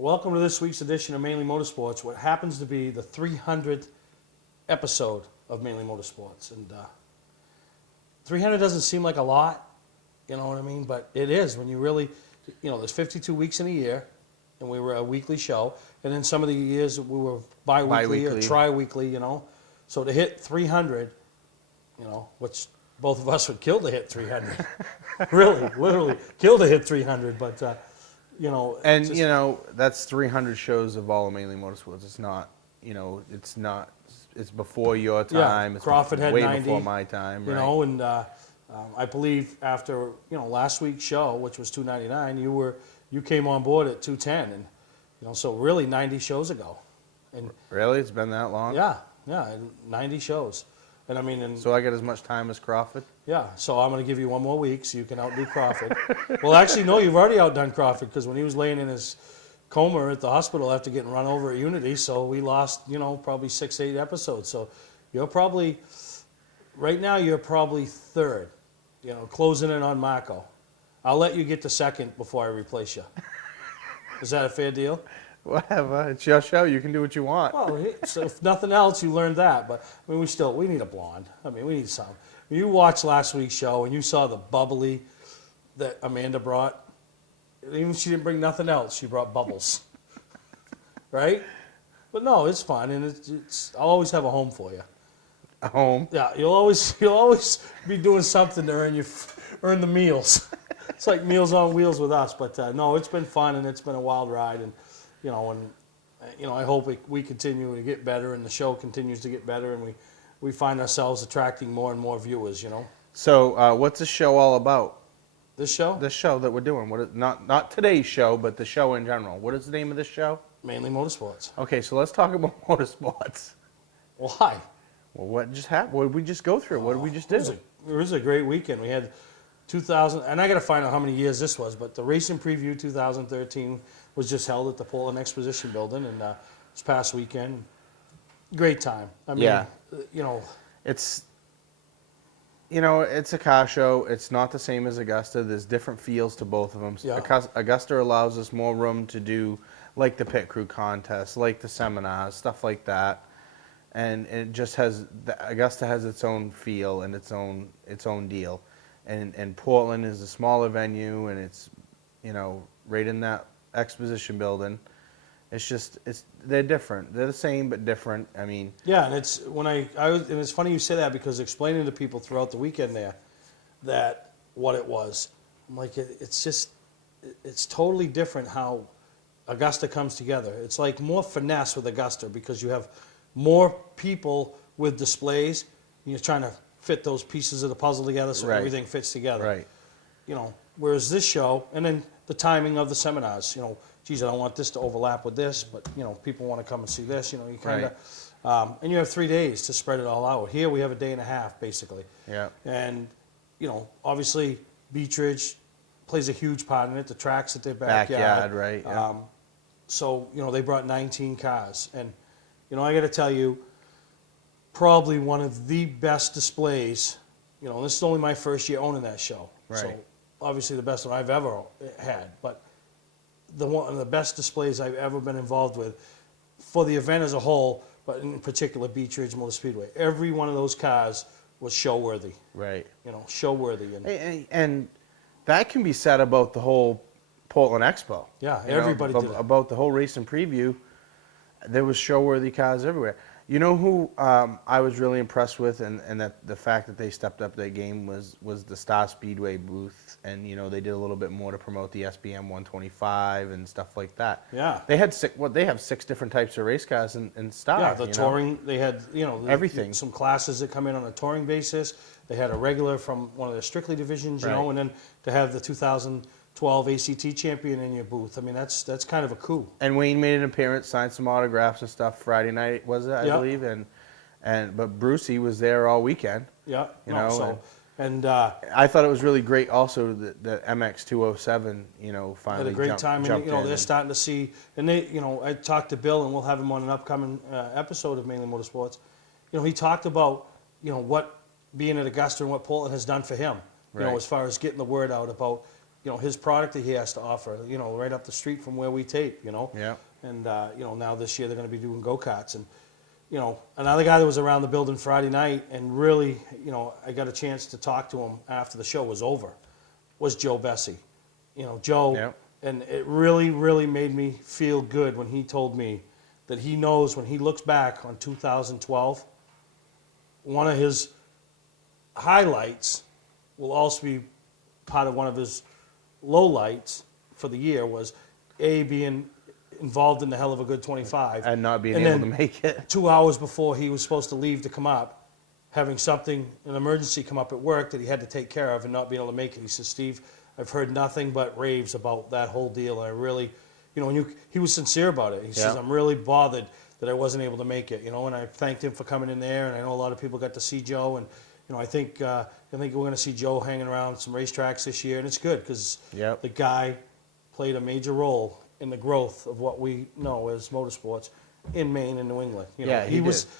Welcome to this week's edition of Mainly Motorsports, what happens to be the 300th episode of Mainly Motorsports. And 300 doesn't seem like a lot, you know what I mean? But it is when you really, there's 52 weeks in a year, and we were a weekly show. And then some of the years we were bi-weekly or tri-weekly, So to hit 300, which both of us would kill to hit 300. Really, literally, kill to hit 300, but... that's 300 shows of all of Mainly Motorsports. It's not, it's before your time. Yeah, it's Crawford had way 90, before my time, right? And I believe after, last week's show, which was 299, you came on board at 210, and, so really 90 shows ago. And really? It's been that long? Yeah, 90 shows. And so I get as much time as Crawford? Yeah, so I'm going to give you one more week so you can outdo Crawford. Well, actually, no, you've already outdone Crawford because when he was laying in his coma at the hospital after getting run over at Unity, so we lost, probably 6, 8 episodes. So you're probably, right now, you're probably third, closing in on Marco. I'll let you get to second before I replace you. Is that a fair deal? Whatever. It's your show. You can do what you want. Well, so if nothing else, you learned that. But, we need a blonde. We need some. You watched last week's show and you saw the bubbly that Amanda brought. Even if she didn't bring nothing else, she brought bubbles. Right? But no, it's fun, and I'll always have a home for you. A home? Yeah, you'll always be doing something to earn the meals. It's like Meals on Wheels with us. But no, it's been fun and it's been a wild ride, and I hope we continue to get better, and the show continues to get better, and we find ourselves attracting more and more viewers, So what's the show all about? This show? This show that we're doing. Not today's show, but the show in general. What is the name of this show? Mainly Motorsports. Okay, so let's talk about motorsports. Why? Well, what just happened? What did we just go through? What did we just do? It was a great weekend. We had 2000, and I got to find out how many years this was, but the Racing Preview 2013 was just held at the Portland Exposition Building, and this past weekend, great time. It's a car show. It's not the same as Augusta. There's different feels to both of them. Yeah. Augusta allows us more room to do like the pit crew contest, like the seminars, stuff like that. And it just Augusta has its own feel and its own deal. And Portland is a smaller venue, and it's, right in that exposition building. They're different. They're the same but different. Yeah, and it's and it's funny you say that, because explaining to people throughout the weekend there that what it was, I'm like, it's totally different how Augusta comes together. It's like more finesse with Augusta because you have more people with displays, and you're trying to fit those pieces of the puzzle together so everything fits together. Right. Whereas this show, and then the timing of the seminars, geez, I don't want this to overlap with this, but, people want to come and see this, you kind of, and you have 3 days to spread it all out. Here we have a day and a half, basically. Yeah. And, obviously, Beach Ridge plays a huge part in it, the tracks at their backyard. Right. Yeah. So, they brought 19 cars. And, I got to tell you, probably one of the best displays, this is only my first year owning that show. Right. So, obviously the best one I've ever had, but one of the best displays I've ever been involved with for the event as a whole, but in particular Beach Ridge Motor Speedway. Every one of those cars was show worthy. Right. Show worthy. And that can be said about the whole Portland Expo. Yeah, everybody did it. About the whole Racing Preview, there was show worthy cars everywhere. You know who I was really impressed with, and that the fact that they stepped up their game was the Star Speedway booth, and they did a little bit more to promote the SBM 125 and stuff like that. Yeah. They had they have 6 different types of race cars in Star. Yeah, the touring, they had everything. Some classes that come in on a touring basis. They had a regular from one of the Strictly divisions, and then to have the 2012 ACT champion in your booth. That's kind of a coup. And Wayne made an appearance, signed some autographs and stuff Friday night, was it, I believe? But Brucey was there all weekend. Yeah. I thought it was really great also that the MX207, finally had a great time. Jumped in. They're starting to see, and I talked to Bill, and we'll have him on an upcoming episode of Mainly Motorsports. He talked about, what being at Augusta and what Portland has done for him, as far as getting the word out about his product that he has to offer, right up the street from where we tape, Yeah. And, now this year they're going to be doing go-karts. And, another guy that was around the building Friday night and really, I got a chance to talk to him after the show was over, was Joe Bessie. Joe, Yeah. and it really, really made me feel good when he told me that he knows when he looks back on 2012, one of his highlights will also be part of one of his lowlights for the year was being involved in the hell of a good 25 And not being and able then to make it. 2 hours before he was supposed to leave to come up, having an emergency come up at work that he had to take care of and not being able to make it. He says, Steve, I've heard nothing but raves about that whole deal. And I really, he was sincere about it. He says, I'm really bothered that I wasn't able to make it, and I thanked him for coming in there. And I know a lot of people got to see Joe. And, I think we're going to see Joe hanging around some racetracks this year. And it's good because the guy played a major role in the growth of what we know as motorsports in Maine and New England. He was, did.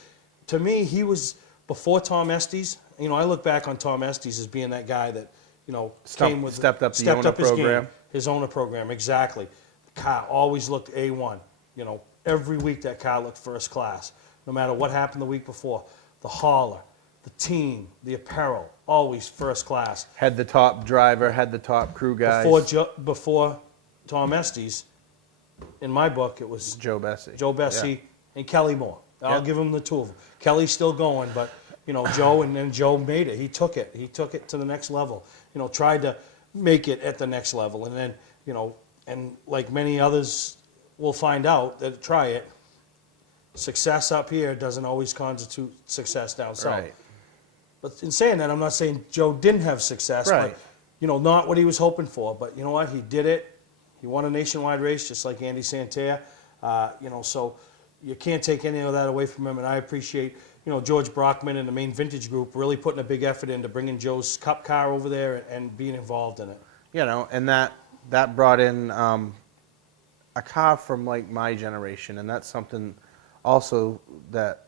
to me, he was before Tom Estes. I look back on Tom Estes as being that guy that, Stepped up the owner program. His owner program, exactly. The car always looked A1. Every week that car looked first class. No matter what happened the week before, the hauler, the team, the apparel, always first class. Had the top driver, had the top crew guys. Before Tom Estes, in my book, it was Joe Bessie. Joe Bessie and Kelly Moore. I'll give him the two of them. Kelly's still going, but Joe, and then Joe made it. He took it to the next level. Tried to make it at the next level, and then and like many others will find out that try it. Success up here doesn't always constitute success down south. Right. But in saying that, I'm not saying Joe didn't have success, Right. but not what he was hoping for. But you know what? He did it. He won a nationwide race just like Andy Santerre. So you can't take any of that away from him. And I appreciate George Brockman and the Maine Vintage Group really putting a big effort into bringing Joe's Cup car over there and being involved in it. And that brought in a car from like my generation, and that's something also that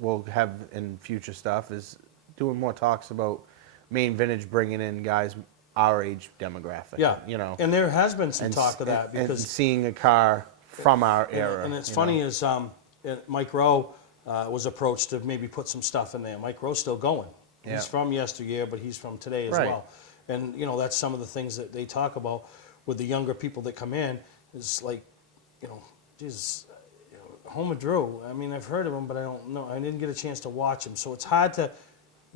we'll have in future stuff is doing more talks about Maine Vintage bringing in guys our age demographic. Yeah, and there has been some and talk of that and because seeing a car from our era. And it's funny is Mike Rowe was approached to maybe put some stuff in there. Mike Rowe's still going. Yeah. He's from yesteryear, but he's from today as Right. well. And that's some of the things that they talk about with the younger people that come in is like, Jesus, Homer Drew. I mean, I've heard of him, but I don't know. I didn't get a chance to watch him, so it's hard to,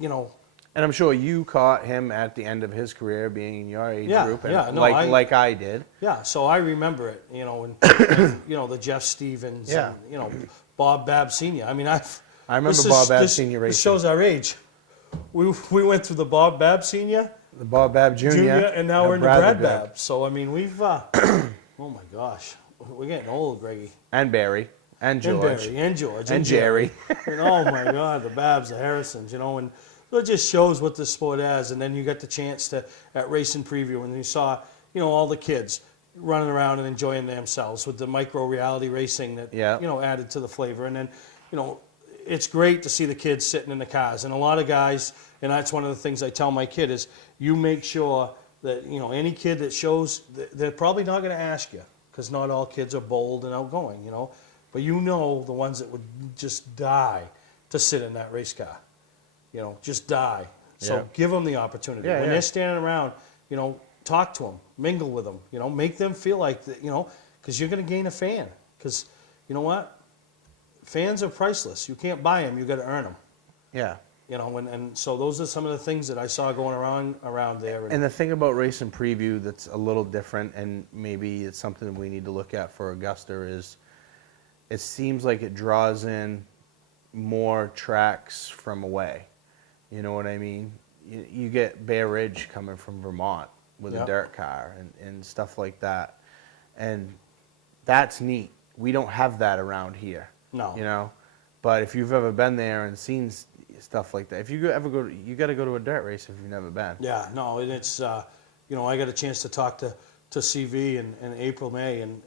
And I'm sure you caught him at the end of his career, being in your age group, and like I did. Yeah, so I remember it, and the Jeff Stevens, Yeah. and Bob Babb Sr. I mean, I remember Bob Babb Sr. racing. This shows our age. We went through the Bob Babb Sr., The Bob Babb Jr. and now we're in the Brad Babb. So I mean, we've oh my gosh, we're getting old, Greggy. And Barry. And George. And Barry, and George, and Jerry. And oh my God, the Babbs, the Harrisons, and it just shows what this sport has. And then you got the chance to at Racing Preview, and you saw, all the kids running around and enjoying themselves with the micro reality racing that added to the flavor. And then, it's great to see the kids sitting in the cars. And a lot of guys, and that's one of the things I tell my kid is, you make sure that any kid that shows, they're probably not going to ask you because not all kids are bold and outgoing, But the ones that would just die to sit in that race car, just die. So give them the opportunity. When they're standing around, talk to them, mingle with them, make them feel like that, because you're going to gain a fan. Because you know what? Fans are priceless. You can't buy them. You got to earn them. Yeah. And so those are some of the things that I saw going around there. And the thing about Racing Preview that's a little different, and maybe it's something we need to look at for Augusta, is it seems like it draws in more tracks from away. You know what I mean? You get Bear Ridge coming from Vermont with a dirt car and stuff like that. And that's neat. We don't have that around here. No. But if you've ever been there and seen stuff like that, if you ever go, you got to go to a dirt race if you've never been. Yeah, no, and it's, I got a chance to talk to CV in April, May, and,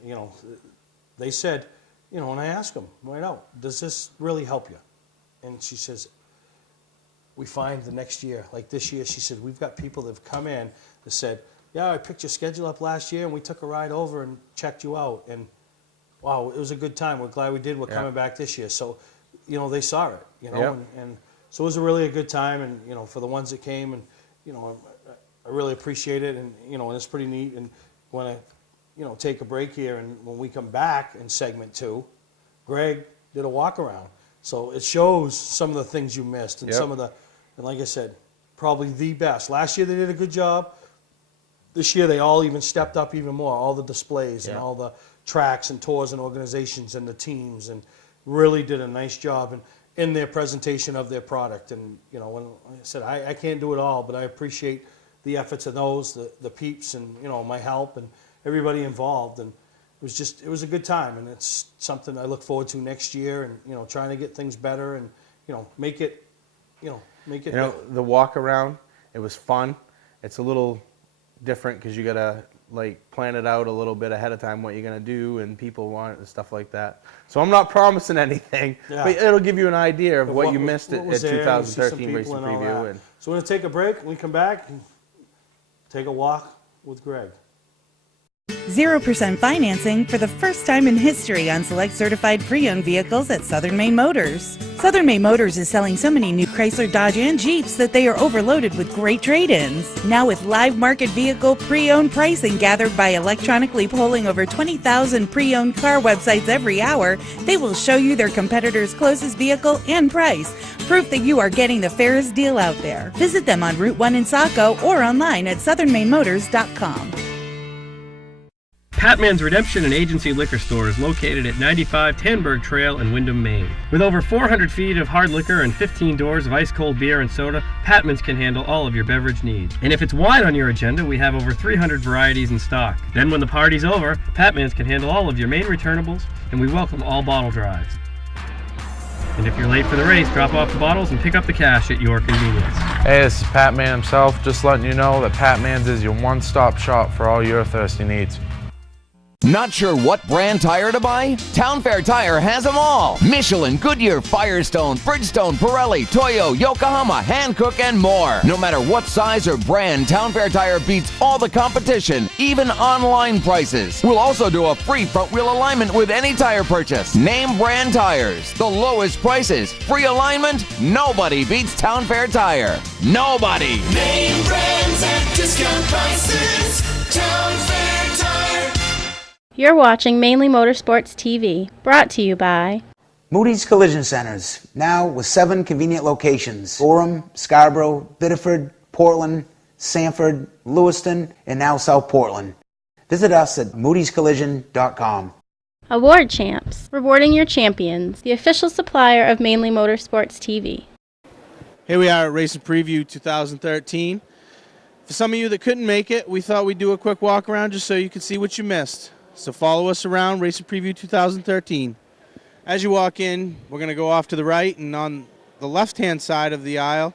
they said, and I asked them right out, does this really help you? And she says, we find the next year, like this year, she said, we've got people that have come in that said, yeah, I picked your schedule up last year and we took a ride over and checked you out. And wow, it was a good time. We're glad we did. We're coming back this year. So, you know, they saw it, you know, Yep. and so it was a really a good time. And, you know, for the ones that came and, you know, I really appreciate it. And, you know, and it's pretty neat. And when I, you know, take a break here and when we come back in segment 2, Greg did a walk around. So it shows some of the things you missed and some of the, and like I said, probably the best. Last year they did a good job. This year they all even stepped up even more, all the displays and all the tracks and tours and organizations and the teams, and really did a nice job in their presentation of their product. And, you know, when like I said, I can't do it all, but I appreciate the efforts of those, the peeps and, you know, my help and everybody involved. And it was a good time, and it's something I look forward to next year, and, you know, trying to get things better and, you know, make it better. The walk around, it was fun. It's a little different because you gotta like plan it out a little bit ahead of time what you're gonna do, and people want it and stuff like that. So I'm not promising anything, but it'll give you an idea of what you missed at 2013 Racing Preview. And so we're gonna take a break. When we come back, take a walk with Greg. 0% financing for the first time in history on select certified pre-owned vehicles at Southern Maine Motors. Southern Maine Motors is selling so many new Chrysler, Dodge, and Jeeps that they are overloaded with great trade-ins. Now with live market vehicle pre-owned pricing gathered by electronically polling over 20,000 pre-owned car websites every hour, they will show you their competitors' closest vehicle and price. Proof that you are getting the fairest deal out there. Visit them on Route 1 in Saco or online at southernmainmotors.com. Patman's Redemption and Agency Liquor Store is located at 95 Tanberg Trail in Windham, Maine. With over 400 feet of hard liquor and 15 doors of ice-cold beer and soda, Patman's can handle all of your beverage needs. And if it's wine on your agenda, we have over 300 varieties in stock. Then when the party's over, Patman's can handle all of your Maine returnables, and we welcome all bottle drives. And if you're late for the race, drop off the bottles and pick up the cash at your convenience. Hey, this is Pat Man himself, just letting you know that Pat Man's is your one-stop shop for all your thirsty needs. Not sure what brand tire to buy? Town Fair Tire has them all. Michelin, Goodyear, Firestone, Bridgestone, Pirelli, Toyo, Yokohama, Hankook, and more. No matter what size or brand, Town Fair Tire beats all the competition, even online prices. We'll also do a free front wheel alignment with any tire purchase. Name brand tires, the lowest prices, free alignment. Nobody beats Town Fair Tire. Nobody. Name brands at discount prices. Town Fair Tire. You're watching Mainely Motorsports TV, brought to you by Moody's Collision Centers, now with 7 convenient locations: Gorham, Scarborough, Biddeford, Portland, Sanford, Lewiston, and now South Portland. Visit us at moodyscollision.com. Award Champs, rewarding your champions, the official supplier of Mainely Motorsports TV. here we are at Racing Preview 2013. For some of you that couldn't make it, we thought we'd do a quick walk around just so you could see what you missed. So follow us around Racing Preview 2013. As you walk in, we're going to go off to the right, and on the left-hand side of the aisle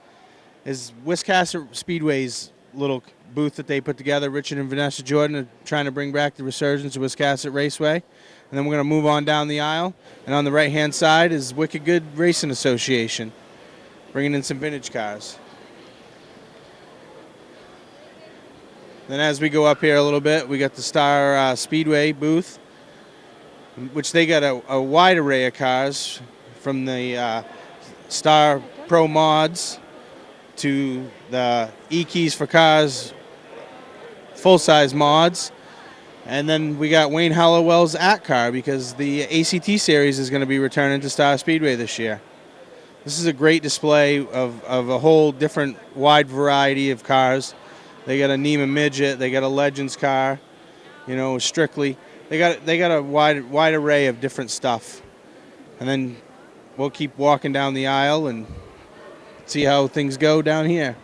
is Wiscasset Speedway's little booth that they put together. Richard and Vanessa Jordan are trying to bring back the resurgence of Wiscasset Raceway. And then we're going to move on down the aisle, and on the right-hand side is Wicked Good Racing Association, bringing in some vintage cars. Then as we go up here a little bit, we got the Star Speedway booth, which they got a wide array of cars, from the Star Pro mods to the E-Keys for Cars full-size mods. And then we got Wayne Hallowell's car, because the ACT Series is going to be returning to Star Speedway this year. This is a great display of a whole different wide variety of cars. They got a Neiman Midget, they got a Legends car, you know, Strictly. They got a wide array of different stuff. And then we'll keep walking down the aisle and see how things go down here.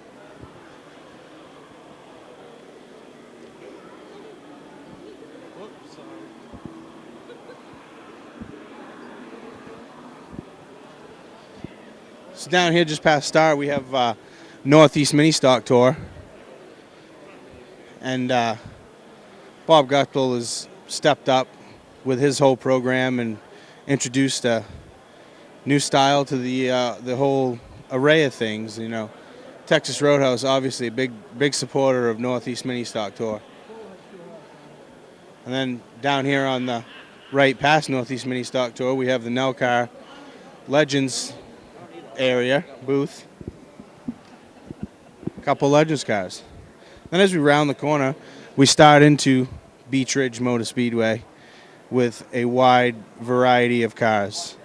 So down here just past Star, we have Northeast Mini Stock Tour. And Bob Guttel has stepped up with his whole program and introduced a new style to the whole array of things. You know, Texas Roadhouse, obviously a big supporter of Northeast Mini Stock Tour. And then down here on the right past Northeast Mini Stock Tour, we have the Nelcar Legends area booth. A couple Legends cars. Then as we round the corner, we start into Beach Ridge Motor Speedway with a wide variety of cars.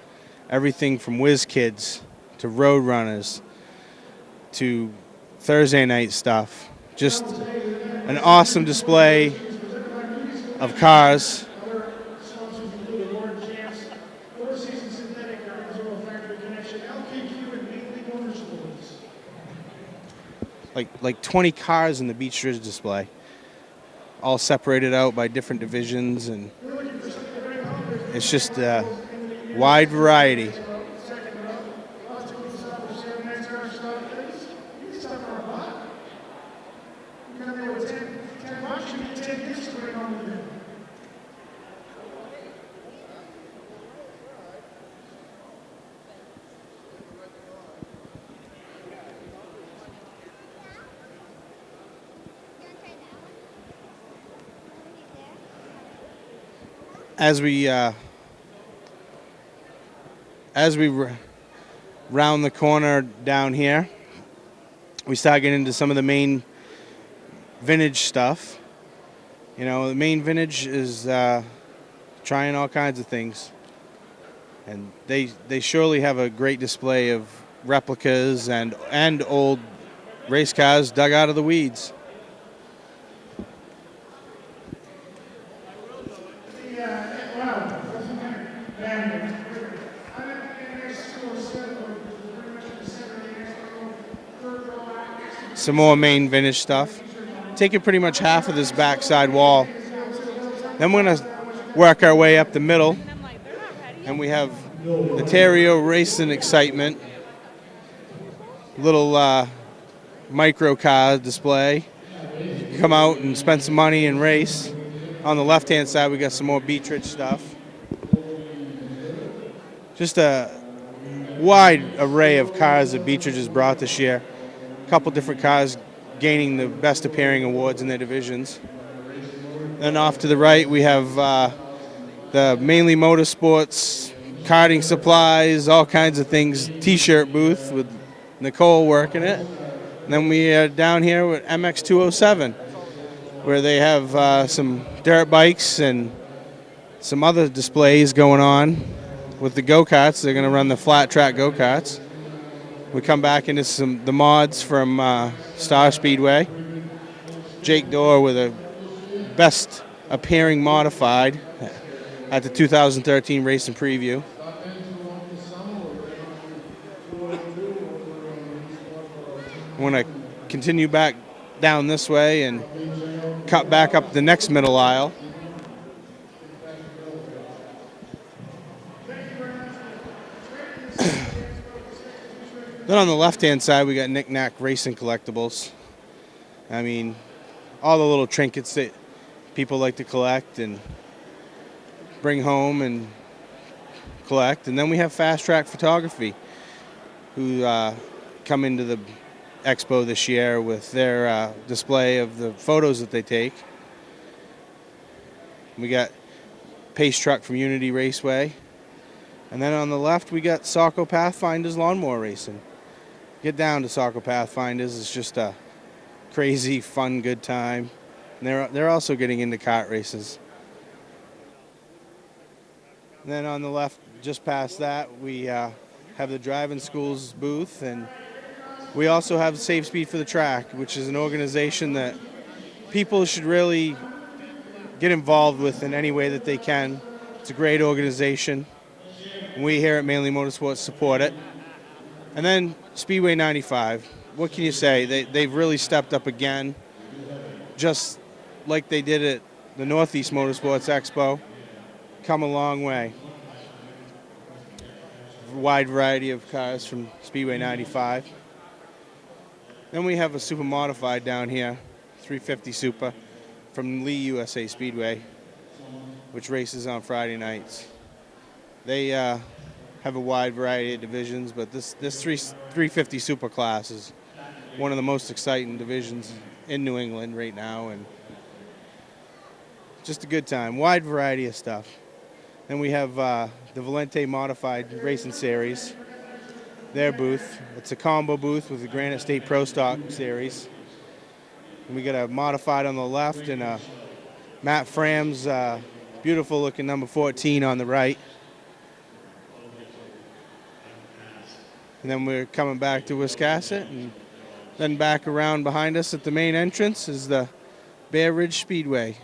Everything from whiz kids to road runners to Thursday night stuff. Just an awesome display of cars. Like 20 cars in the Beach Ridge display, all separated out by different divisions, and it's just a wide variety. As we round the corner down here, we start getting into some of the main vintage stuff. You know, the main vintage is trying all kinds of things, and they surely have a great display of replicas and old race cars dug out of the weeds. Some more main vintage stuff. Taking pretty much half of this backside wall. Then we're gonna work our way up the middle, and we have the Terrio Racing Excitement, little micro car display. Come out and spend some money and race. On the left-hand side, we got some more Beach Ridge stuff. Just a wide array of cars that Beach Ridge has brought this year. A couple different cars gaining the best appearing awards in their divisions. Then off to the right, we have the Mainely Motorsports, karting supplies, all kinds of things, t-shirt booth with Nicole working it. And then we are down here with MX207, where they have some dirt bikes and some other displays going on with the go-karts. They're going to run the flat track go-karts. We come back into the mods from Star Speedway. Jake Dorr with a best appearing modified at the 2013 Racing Preview. I want to continue back down this way and cut back up the next middle aisle. Then on the left-hand side, we got Knick-Knack Racing Collectibles. I mean, all the little trinkets that people like to collect and bring home and collect. And then we have Fast Track Photography, who come into the expo this year with their display of the photos that they take. We got Pace Truck from Unity Raceway. And then on the left, we got Saco Pathfinder's Lawnmower Racing. Get down to Saco Pathfinders. It's just a crazy, fun, good time. And they're also getting into kart races. And then on the left, just past that, we have the driving schools booth, and we also have Safe Speed for the Track, which is an organization that people should really get involved with in any way that they can. It's a great organization. And we here at Mainely Motorsports support it. And then Speedway 95, what can you say? They've really stepped up again, just like they did at the Northeast Motorsports Expo. Come a long way. Wide variety of cars from Speedway 95. Then we have a Super Modified down here, 350 Super, from Lee USA Speedway, which races on Friday nights. They have a wide variety of divisions, but this 350 Super class is one of the most exciting divisions in New England right now, and just a good time. Wide variety of stuff. Then we have the Valente Modified Racing Series, their booth. It's a combo booth with the Granite State Pro Stock Series. And we got a modified on the left and a Matt Fram's beautiful looking number 14 on the right. And then we're coming back to Wiscasset, and then back around behind us at the main entrance is the Bear Ridge Speedway.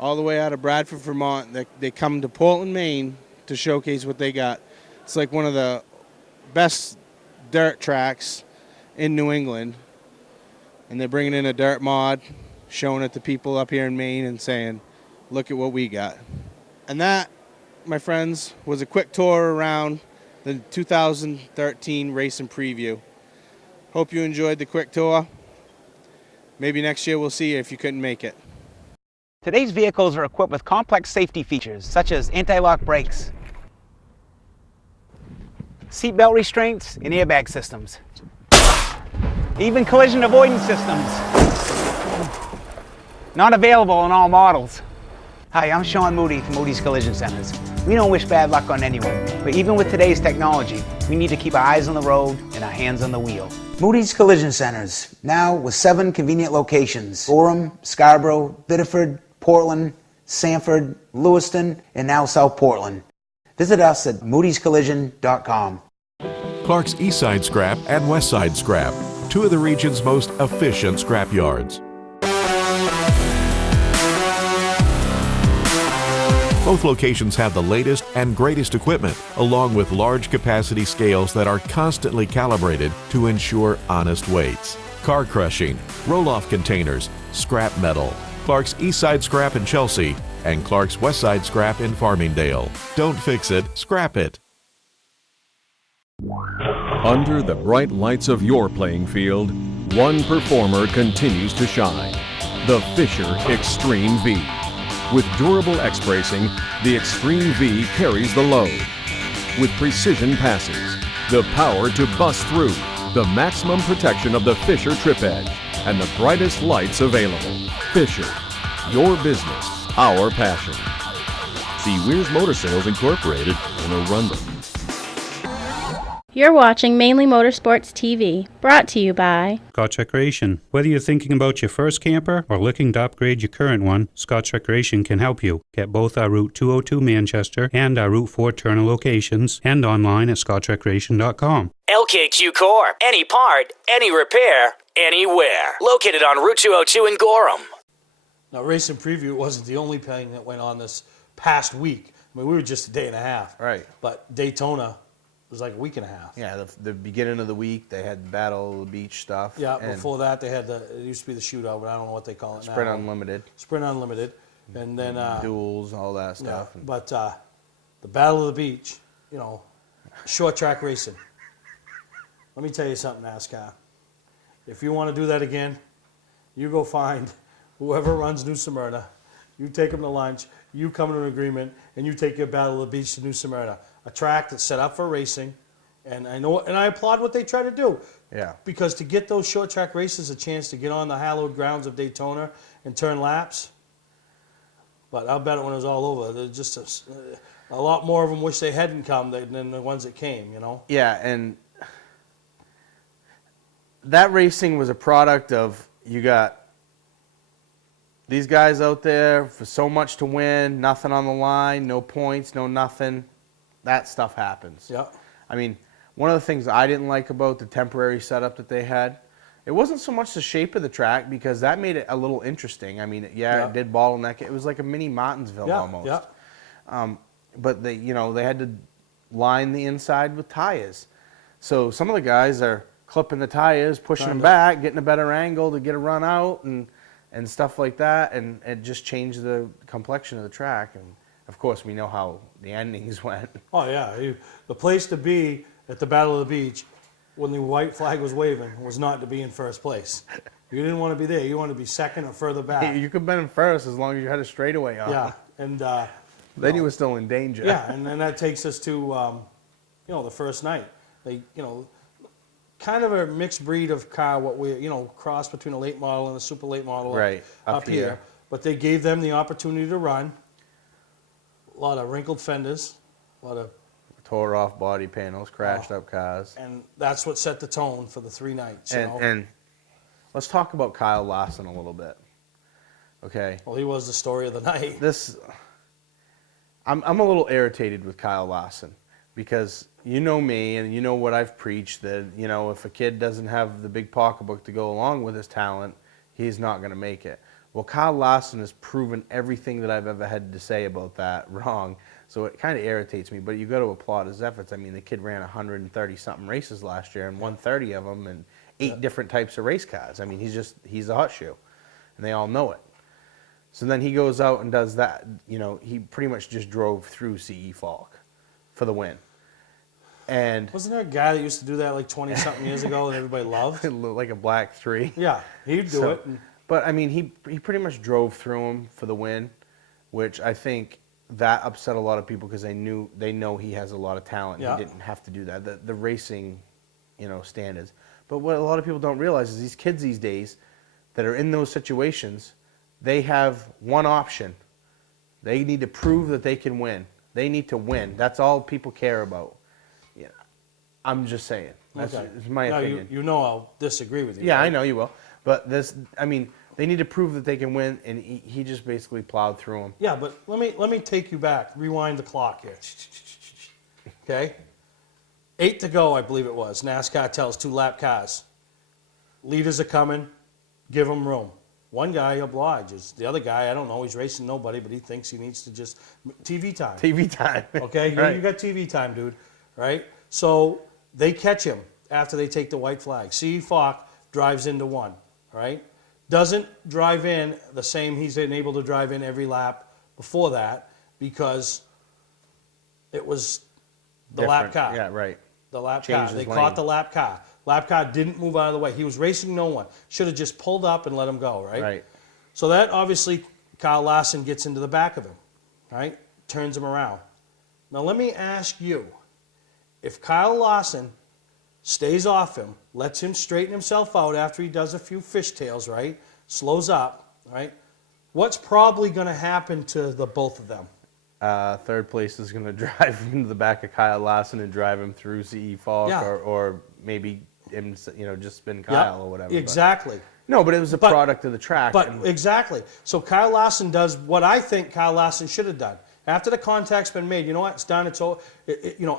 All the way out of Bradford, Vermont. They come to Portland, Maine to showcase what they got. It's like one of the best dirt tracks in New England. And they're bringing in a dirt mod, showing it to people up here in Maine and saying, look at what we got. And that, my friends, was a quick tour around the 2013 Racing Preview. Hope you enjoyed the quick tour. Maybe next year we'll see you if you couldn't make it. Today's vehicles are equipped with complex safety features such as anti-lock brakes, seatbelt restraints, and airbag systems. Even collision avoidance systems. Not available in all models. Hi, I'm Sean Moody from Moody's Collision Centers. We don't wish bad luck on anyone, but even with today's technology, we need to keep our eyes on the road and our hands on the wheel. Moody's Collision Centers, now with 7 convenient locations: Gorham, Scarborough, Biddeford, Portland, Sanford, Lewiston, and now South Portland. Visit us at moodyscollision.com. Clark's Eastside Scrap and Westside Scrap, 2 of the region's most efficient scrap yards. Both locations have the latest and greatest equipment, along with large capacity scales that are constantly calibrated to ensure honest weights. Car crushing, roll-off containers, scrap metal. Clark's Eastside Scrap in Chelsea and Clark's Westside Scrap in Farmingdale. Don't fix it, scrap it. Under the bright lights of your playing field, one performer continues to shine. The Fisher Extreme V. With durable X-bracing, the Extreme V carries the load. With precision passes, the power to bust through, the maximum protection of the Fisher Trip Edge, and the brightest lights available. Fisher, your business, our passion. See Weir's Motor Sales Incorporated in Arundel. You're watching Mainly Motorsports TV, brought to you by Scotch Recreation. Whether you're thinking about your first camper or looking to upgrade your current one, Scotch Recreation can help you. Get both our Route 202 Manchester and our Route 4 Turner locations and online at scotchrecreation.com. LKQ Core. Any part, any repair, anywhere. Located on Route 202 in Gorham. Now, Racing Preview wasn't the only thing that went on this past week. I mean, we were just a day and a half. Right. But Daytona was like a week and a half. Yeah, the beginning of the week, they had Battle of the Beach stuff. Yeah, before that, they had it used to be the shootout, but I don't know what they call it now. Sprint Unlimited. Sprint Unlimited. And then duels, all that stuff. Yeah, but the Battle of the Beach, you know, short track racing. Let me tell you something, NASCAR. If you want to do that again, you go find whoever runs New Smyrna. You take them to lunch. You come to an agreement, and you take your Battle of the Beach to New Smyrna, a track that's set up for racing. And I know, and I applaud what they try to do. Yeah. Because to get those short track races a chance to get on the hallowed grounds of Daytona and turn laps. But I'll bet it when it was all over, there's just a lot more of them wish they hadn't come than the ones that came, you know? Yeah, and that racing was a product of, you got these guys out there for so much to win, nothing on the line, no points, no nothing. That stuff happens. Yeah. I mean, one of the things I didn't like about the temporary setup that they had, it wasn't so much the shape of the track, because that made it a little interesting. I mean, yeah. It did bottleneck. It was like a mini Martinsville almost. Yeah. But they, they had to line the inside with tires. So some of the guys are clipping the tires, pushing them back, getting a better angle to get a run out and stuff like that, and it just changed the complexion of the track. And of course, we know how the endings went. Oh yeah, the place to be at the Battle of the Beach when the white flag was waving was not to be in first place. You didn't want to be there. You wanted to be second or further back. You could have been in first as long as you had a straightaway on. Yeah, and then you were still in danger. Yeah, and then that takes us to the first night. kind of a mixed breed of car, what we, cross between a late model and a super late model Right, up here. here. But they gave them the opportunity to run. A lot of wrinkled fenders, a lot of, Tore off body panels, crashed up cars. and that's what set the tone for the 3 nights. You know? And let's talk about Kyle Larson a little bit. Okay. Well, he was the story of the night. I'm a little irritated with Kyle Larson because you know me and you know what I've preached that, if a kid doesn't have the big pocketbook to go along with his talent, he's not going to make it. Well, Kyle Larson has proven everything that I've ever had to say about that wrong. So it kind of irritates me, but you got to applaud his efforts. I mean, the kid ran 130-something races last year and won 30 of them and 8 different types of race cars. I mean, he's a hot shoe, and they all know it. So then he goes out and does that. He pretty much just drove through CE Falk for the win. And Wasn't there a guy that used to do that like 20-something years ago that everybody loved? it looked like a black 3. Yeah, he'd do it. But, I mean, he pretty much drove through him for the win, which I think that upset a lot of people because they know he has a lot of talent. Yeah. He didn't have to do that. The racing, standards. But what a lot of people don't realize is these kids these days that are in those situations, they have one option. They need to prove that they can win. They need to win. That's all people care about. Yeah, I'm just saying. That's my opinion. I'll disagree with you. Yeah, right? I know you will. But they need to prove that they can win, and he just basically plowed through them. Yeah, but let me take you back. Rewind the clock here. Okay? 8 to go, I believe it was. NASCAR tells 2 lap cars. Leaders are coming. Give them room. One guy obliges. The other guy, I don't know, he's racing nobody, but he thinks he needs to just... TV time. TV time. Okay? Right. You got TV time, dude. Right? So they catch him after they take the white flag. CE Falk drives into 1. Right? Doesn't drive in the same he's been able to drive in every lap before that because it was the lap car. Yeah, right. The lap Changed car. They his caught lane. the lap car. Lap car didn't move out of the way. He was racing no one. Should have just pulled up and let him go, right? Right. So that obviously Kyle Larson gets into the back of him, right? Turns him around. Now let me ask you, if Kyle Larson stays off him, lets him straighten himself out after he does a few fishtails, right? Slows up, right? What's probably going to happen to the both of them? Third place is going to drive into the back of Kyle Larson and drive him through CE Falk, Yeah. or maybe him, just spin Kyle or whatever. Exactly. No, but it was a product of the track. But exactly. So Kyle Larson does what I think Kyle Larson should have done. After the contact's been made, you know what? It's done. It's over.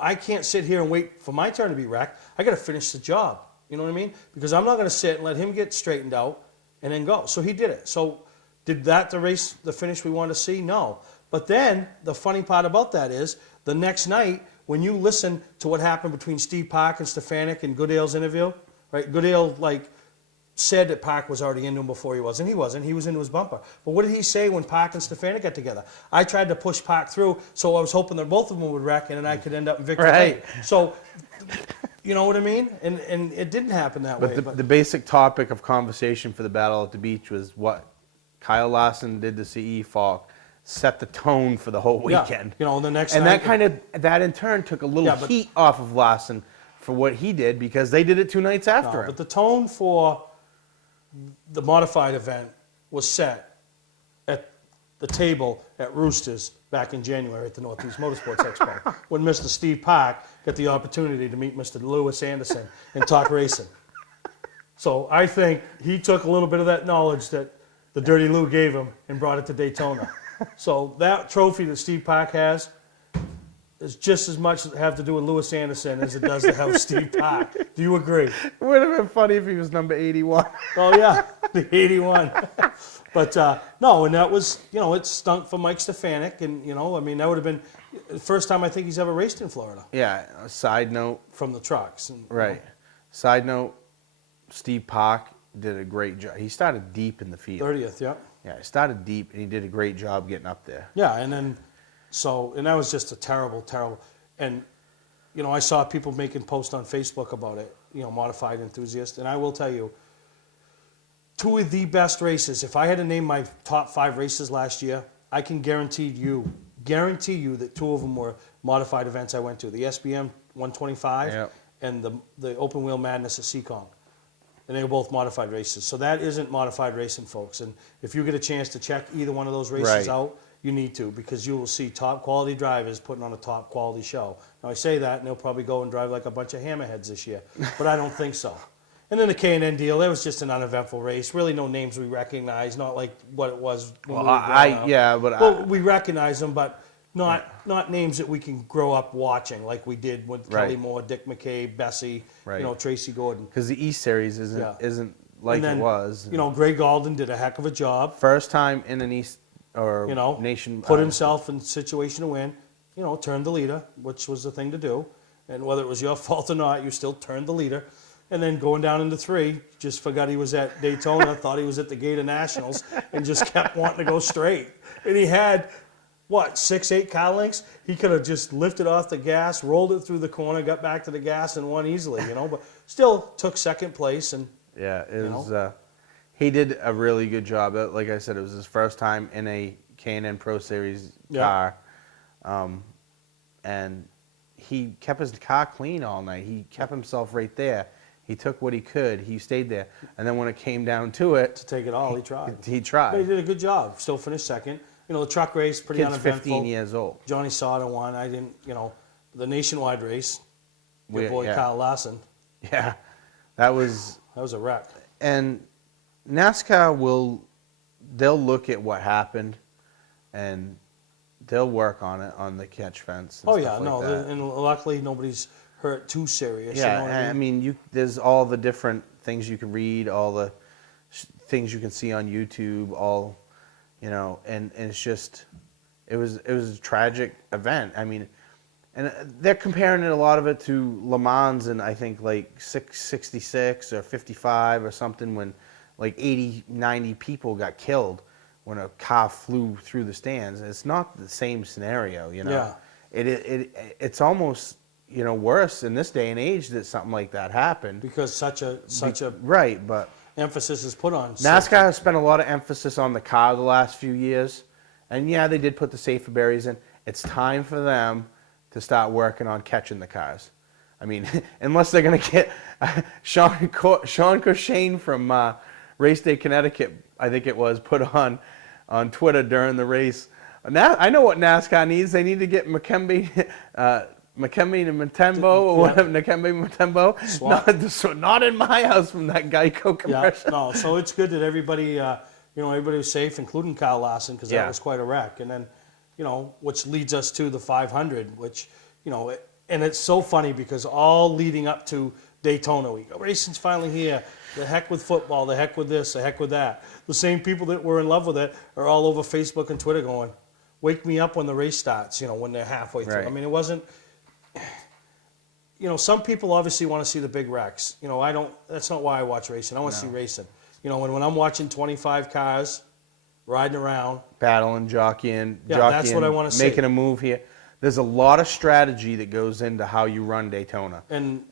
I can't sit here and wait for my turn to be wrecked. I got to finish the job. You know what I mean? Because I'm not going to sit and let him get straightened out and then go. So he did it. So did that the finish we wanted to see? No. But then the funny part about that is the next night when you listen to what happened between Steve Park and Stefanik in Goodale's interview, right? Goodale said that Park was already into him before he was, and he wasn't. He was into his bumper. But what did he say when Park and Stefanik got together? I tried to push Park through, so I was hoping that both of them would wreck, and then I could end up in victory lane. Right. So, you know what I mean? And it didn't happen that way. But the basic topic of conversation for the Battle at the Beach was what Kyle Larson did to CE Falk set the tone for the whole weekend. Yeah. The next and night, that in turn took a little heat off of Larson for what he did because they did it 2 nights after him. But the tone for the modified event was set at the table at Roosters back in January at the Northeast Motorsports Expo when Mr. Steve Park got the opportunity to meet Mr. Lewis Anderson and talk racing. So I think he took a little bit of that knowledge that the Dirty Lou gave him and brought it to Daytona. So that trophy that Steve Park has is just as much to have to do with Lewis Anderson as it does to have Steve Park. Do you agree? It would have been funny if he was number 81. Oh, yeah, the 81. But, no, and that was, it stunk for Mike Stefanik. And, that would have been the first time I think he's ever raced in Florida. Yeah, a side note. From the trucks. And, right. Side note, Steve Park did a great job. He started deep in the field. 30th, yeah. Yeah, he started deep, and he did a great job getting up there. Yeah, and then, and that was just a terrible, and, I saw people making posts on Facebook about it, modified enthusiast, and I will tell you, 2 of the best races, if I had to name my top 5 races last year, I can guarantee you that 2 of them were modified events I went to. The SBM 125 Yep. and the Open Wheel Madness at Seacon. And they were both modified races. So that isn't modified racing, folks. And if you get a chance to check either one of those races out, you need to, because you will see top quality drivers putting on a top quality show. Now I say that, and they'll probably go and drive like a bunch of hammerheads this year, but I don't think so. And then the K&N deal, that was just an uneventful race. Really no names we recognize, not like what it was when we were growing up. We recognize them, but not names that we can grow up watching like we did with Kelly Moore, Dick McCabe, Bessie, Tracy Gordon. Because the East Series isn't like it was. Greg Alden did a heck of a job. First time in an East or nation. Put himself in a situation to win. Turned the leader, which was the thing to do. And whether it was your fault or not, you still turned the leader. And then going down into 3, just forgot he was at Daytona, thought he was at the Gator Nationals, and just kept wanting to go straight. And he had, 6, 8 car lengths? He could have just lifted off the gas, rolled it through the corner, got back to the gas, and won easily, but still took second place. And it was. He did a really good job. Like I said, it was his first time in a K&N Pro Series car, and he kept his car clean all night. He kept himself right there. He took what he could. He stayed there. And then when it came down to it... To take it all, he tried. He tried. But he did a good job. Still finished second. The truck race, pretty uneventful. 15 years old. Johnny Sauter won. I didn't, the nationwide race, your boy Kyle Larson. Yeah. That was a wreck. And NASCAR they'll look at what happened, and they'll work on it, on the catch fence and stuff like that. And luckily nobody's hurt too serious. Yeah, you know what I mean, there's all the different things you can read, all the things you can see on YouTube, and it's just, it was a tragic event. I mean, and they're comparing a lot of it to Le Mans in, I think, like 66 or 55 or something, when like 80, 90 people got killed when a car flew through the stands. It's not the same scenario, Yeah. It's almost, worse in this day and age that something like that happened. Because such a right, but emphasis is put on NASCAR safety. has spent a lot of emphasis on the car the last few years, and they did put the safer barriers in. It's time for them to start working on catching the cars. I mean, unless they're going to get Sean Cochane from Race Day, Connecticut, I think it was, put on Twitter during the race. Now I know what NASCAR needs. They need to get McKembe and Matembo, or whatever, Nakembe Matembo. Not in my house from that Geico commercial. No, so it's good that everybody, everybody was safe, including Kyle Larson, because that was quite a wreck. And then, which leads us to the 500, which, and it's so funny because all leading up to Daytona, we go, racing's finally here. The heck with football, the heck with this, the heck with that. The same people that were in love with it are all over Facebook and Twitter going, wake me up when the race starts, when they're halfway through. Right. I mean, it wasn't, some people obviously want to see the big wrecks. That's not why I watch racing. I want to see racing. When I'm watching 25 cars riding around. Battling, jockeying, that's what I want to see. Making a move here. There's a lot of strategy that goes into how you run Daytona. And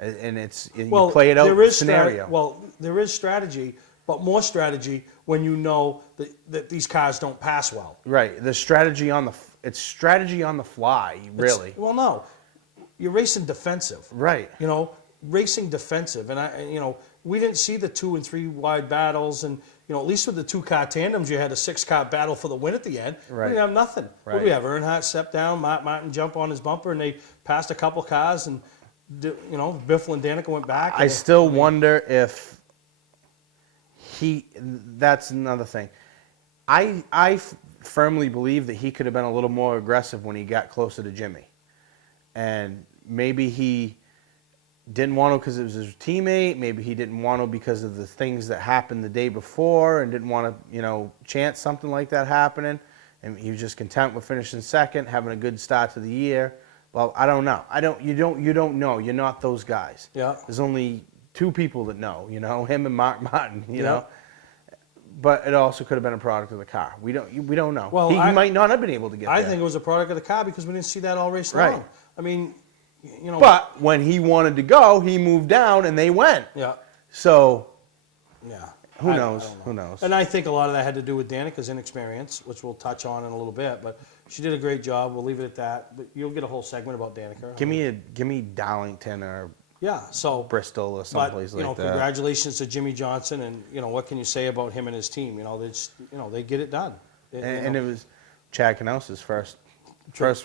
you play it out scenario. There is strategy, but more strategy when you know that these cars don't pass well. Right. The strategy it's strategy on the fly, really. No. You're racing defensive. Right. Racing defensive. And we didn't see the 2 and 3 wide battles, and at least with the 2-car tandems, you had a 6-car battle for the win at the end. Right. We didn't have nothing. Right. What do we have? Earnhardt stepped down, Martin jumped on his bumper, and they passed a couple cars, and Biffle and Danica went back. I still wonder if that's another thing. I firmly believe that he could have been a little more aggressive when he got closer to Jimmy. And maybe he didn't want to because it was his teammate. Maybe he didn't want to because of the things that happened the day before and didn't want to, chance something like that happening. And he was just content with finishing second, having a good start to the year. Well, I don't know. You don't know. You're not those guys. Yeah. There's only 2 people that know, him and Mark Martin, you know. But it also could have been a product of the car. We don't know. Well, he might not have been able to get there. I think it was a product of the car because we didn't see that all race long. Right. I mean, But when he wanted to go, he moved down and they went. Yeah. So. Yeah. Who knows? Who knows? And I think a lot of that had to do with Danica's inexperience, which we'll touch on in a little bit. But she did a great job. We'll leave it at that. But you'll get a whole segment about Danica. Give me Darlington or Yeah, so Bristol or someplace but, like that. congratulations to Jimmy Johnson, and what can you say about him and his team? They just, they get it done. And it was Chad Knaus's first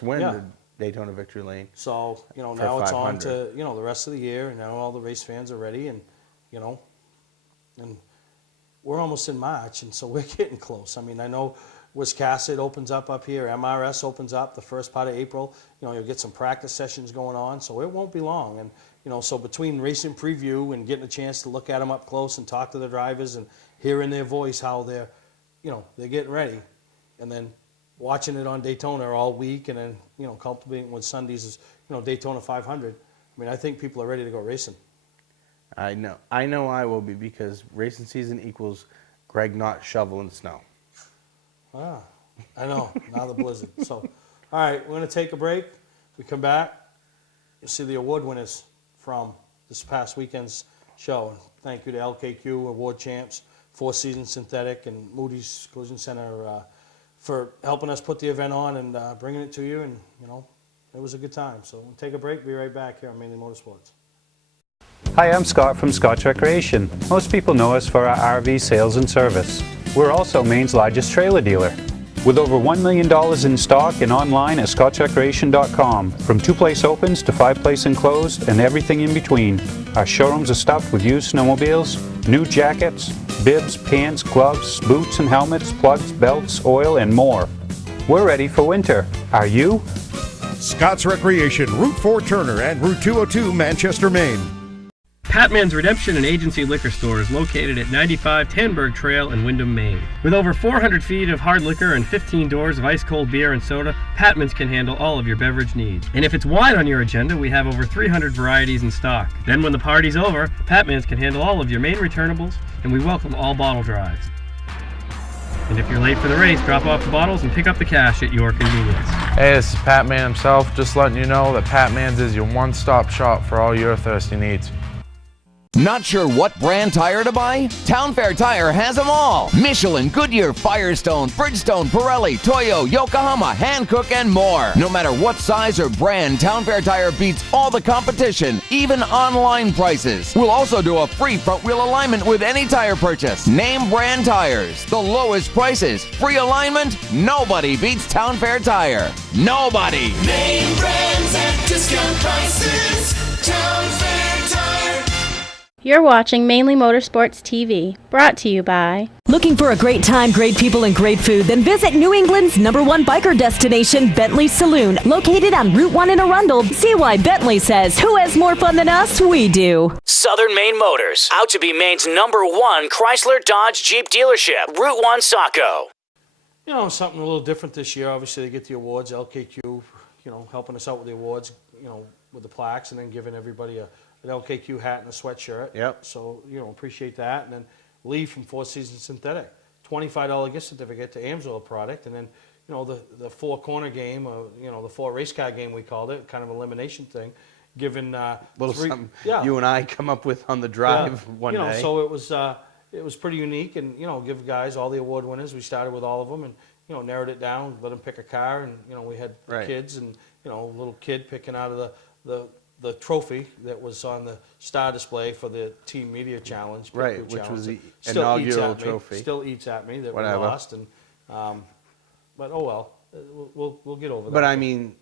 win Yeah. to Daytona Victory Lane. So now for it's on 500. to the rest of the year, and now all the race fans are ready, and and we're almost in March, and so we're getting close. I mean, I know Wiscasset opens up here, MRS opens up the first part of April. You'll get some practice sessions going on, so it won't be long. And so between racing preview and getting a chance to look at them up close and talk to the drivers and hearing their voice, how they're getting ready, and then watching it on Daytona all week, and then cultivating with Sundays is Daytona 500. I mean, I think people are ready to go racing. I know I will be, because racing season equals Greg not shoveling snow. Ah, I know. Now the blizzard. So, all right, we're going to take a break. We come back, you'll see the award winners from this past weekend's show. And thank you to LKQ Award Champs, Four Seasons Synthetic, and Moody's Collision Center for helping us put the event on and bringing it to you. And, it was a good time. So we'll take a break. Be right back here on Mainly Motorsports. Hi, I'm Scott from Scott's Recreation. Most people know us for our RV sales and service. We're also Maine's largest trailer dealer. With over $1 million in stock and online at scottsrecreation.com. From 2-place opens to 5-place enclosed and everything in between. Our showrooms are stuffed with used snowmobiles, new jackets, bibs, pants, gloves, boots and helmets, plugs, belts, oil, and more. We're ready for winter. Are you? Scott's Recreation, Route 4 Turner and Route 202 Manchester, Maine. Patman's Redemption and Agency Liquor Store is located at 95 Tanberg Trail in Windham, Maine. With over 400 feet of hard liquor and 15 doors of ice-cold beer and soda, Patman's can handle all of your beverage needs. And if it's wine on your agenda, we have over 300 varieties in stock. Then when the party's over, Patman's can handle all of your Maine returnables, and we welcome all bottle drives. And if you're late for the race, drop off the bottles and pick up the cash at your convenience. Hey, this is Pat Man himself, just letting you know that Pat Man's is your one-stop shop for all your thirsty needs. Not sure what brand tire to buy? Town Fair Tire has them all. Michelin, Goodyear, Firestone, Bridgestone, Pirelli, Toyo, Yokohama, Hankook, and more. No matter what size or brand, Town Fair Tire beats all the competition, even online prices. We'll also do a free front wheel alignment with any tire purchase. Name brand tires, the lowest prices, free alignment. Nobody beats Town Fair Tire. Nobody. Name brands at discount prices. Town Fair Tire. You're watching Mainly Motorsports TV, brought to you by... Looking for a great time, great people, and great food? Then visit New England's #1 biker destination, Bentley's Saloon. Located on Route 1 in Arundel. See why Bentley says, who has more fun than us? We do. Southern Maine Motors, out to be Maine's #1 Chrysler Dodge Jeep dealership, Route 1 Saco. Something a little different this year. Obviously, they get the awards, LKQ, helping us out with the awards, with the plaques, and then giving everybody an LKQ hat and a sweatshirt. Yep. So, appreciate that. And then Lee from Four Seasons Synthetic, $25 gift certificate to Amsoil product. And then, the four-corner game, the four race car game, we called it, kind of elimination thing, given Little something you and I come up with on the drive one day. So it was pretty unique, and, give guys all the award winners. We started with all of them and, narrowed it down, let them pick a car, and, we had the kids and, a little kid picking out of the trophy that was on the star display for the Team Media Challenge. Right, which was the inaugural trophy. Still eats at me that Whatever. we lost, and but oh well, we'll get over that. But I mean,